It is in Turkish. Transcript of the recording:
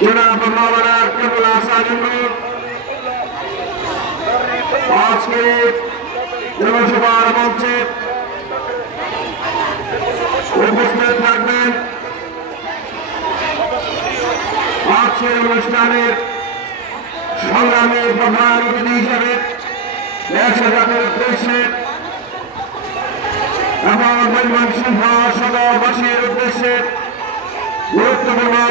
Cenab-ı Mevla Kıbrıl Asacık'ı Başlayıp Yavaşı bağırıp alçıp Kıbrıs'tan takdın Akşehir Hoşkanı Şanlami Bakanı Dinleyişleri Neşe'den Kıbrıs'ı Ama Kıbrıs'ın Başı'da Başı'yı